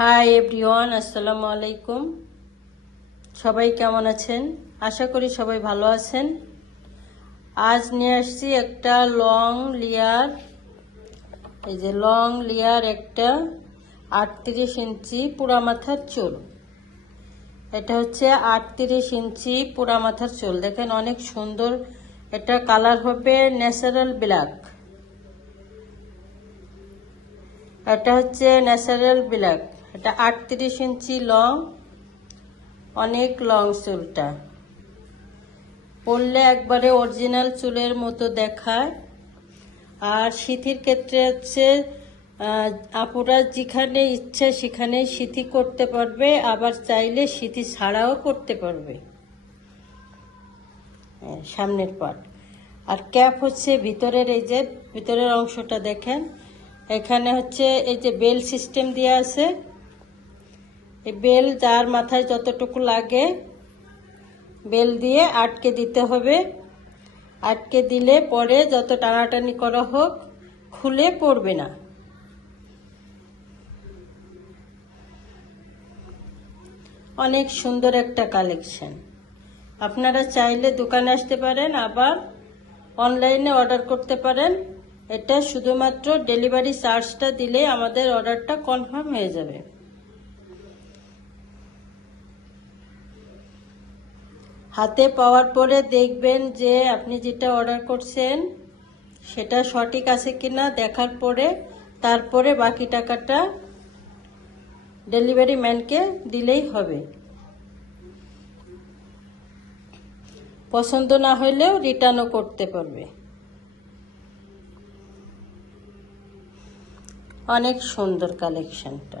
Hi everyone আসসালামু আলাইকুম সবাই কেমন আছেন? আশা করি সবাই ভালো আছেন। আজ নিয়ে আসছি একটা লং লেয়ার এই যে লং লেয়ার একটা আটত্রিশ ইঞ্চি পুরা মাথার চুল। এটা হচ্ছে আটত্রিশ ইঞ্চি পুরা মাথার চুল। দেখেন অনেক সুন্দর এটা কালার হবে ন্যাচারাল ব্ল্যাক এটা হচ্ছে ন্যাচারাল ব্ল্যাক এটা আটত্রিশ ইঞ্চি লং অনেক লং চুলটা। পরলে একবারে অরিজিনাল চুলের মতো দেখায়। আর সিথির ক্ষেত্রে হচ্ছে আপুরা যেখানে ইচ্ছে সেখানে সিথি করতে পারবে, আবার চাইলে সিথি ছাড়াও করতে পারবে। সামনের পার্ট আর ক্যাপ হচ্ছে ভিতরের এই যে, ভিতরের অংশটা দেখেন। এখানে হচ্ছে এই যে বেল সিস্টেম দেওয়া আছে এই বেল যার মাথায় যতটুকু লাগে বেল দিয়ে আটকে দিতে হবে। আটকে দিলে পরে যত টানাটানি করা হোক, খুলে পড়বে না। অনেক সুন্দর একটা কালেকশন। আপনারা চাইলে দোকানে আসতে পারেন, আবার অনলাইনে অর্ডার করতে পারেন। এটা শুধুমাত্র ডেলিভারি চার্জটা দিলে আমাদের অর্ডারটা কনফার্ম হয়ে যাবে। হাতে পাওয়ার পরে দেখবেন যে আপনি যেটা অর্ডার করছেন, সেটা সঠিক আছে কিনা দেখার পরে, তারপরে বাকি টাকাটা ডেলিভারি ম্যানকে দিলেই হবে। পছন্দ না হইলেও রিটার্নও করতে পারবে। অনেক সুন্দর কালেকশনটা